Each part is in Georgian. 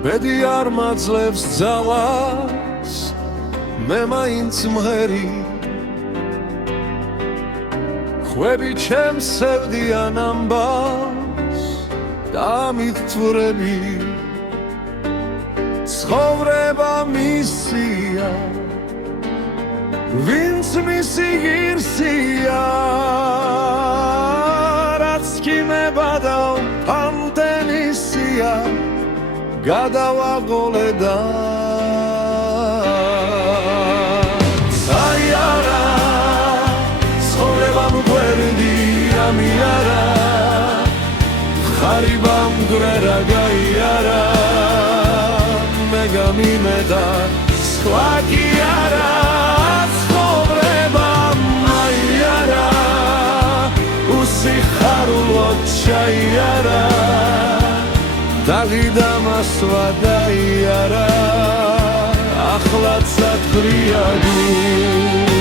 ბედი არ მაძლევს ძალას მე მაინც მღერი ხვები ჩემს სევდიან ამბავს და მithვრები ცხოვრება მისია ვინც მისი ღირსია რაც ქიმება და პანდემისია გადავაღოლე და საიარა ცხოვრებამ გვერდია მიარა ხარიბამ გვერა გაიარა მე გამიმეტა სხვა კი არა ცხოვრებამ აიარა უსიხარულოდ ჩაიარა დაღიდამასვა დაიარა ახლაც ათქრია გულს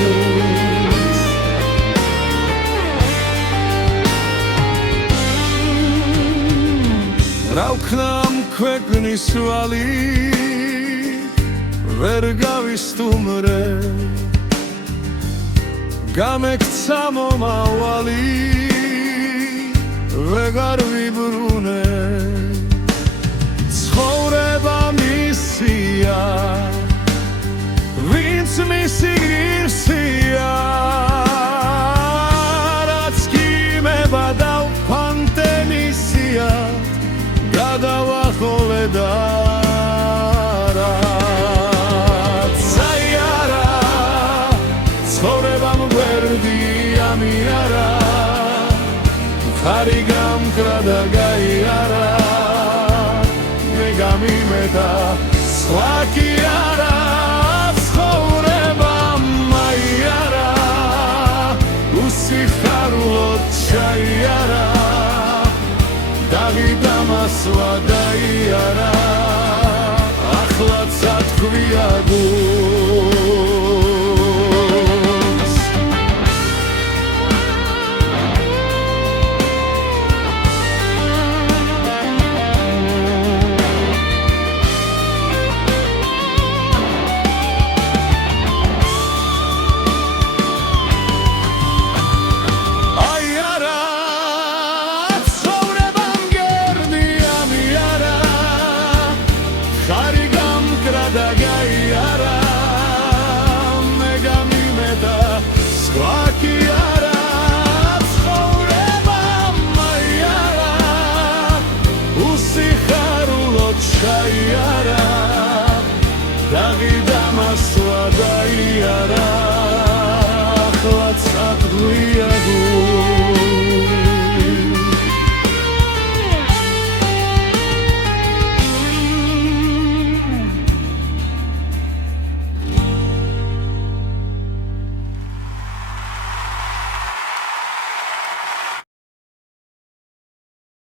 რა ვქნა ამ ქვეყნის ვალი ვერ გავისტუმრე გამექცა მომავალი ვეღარ ვიბრუნე ცხოვრება მისია ვინც მისი ღირსია რაც ქიმება და პანდემისია გადავახოლე და საიარა ცხოვრებამ გვერდია მიარა ხარი გამკრა და გაიარა გამიმეტა სხვა კი არა ცხოვრებამ აიარა უსიხარულოდ ჩაიარა დაღიდამასვა დაიარა ახლაც ათქვია გულს Dagidamaswa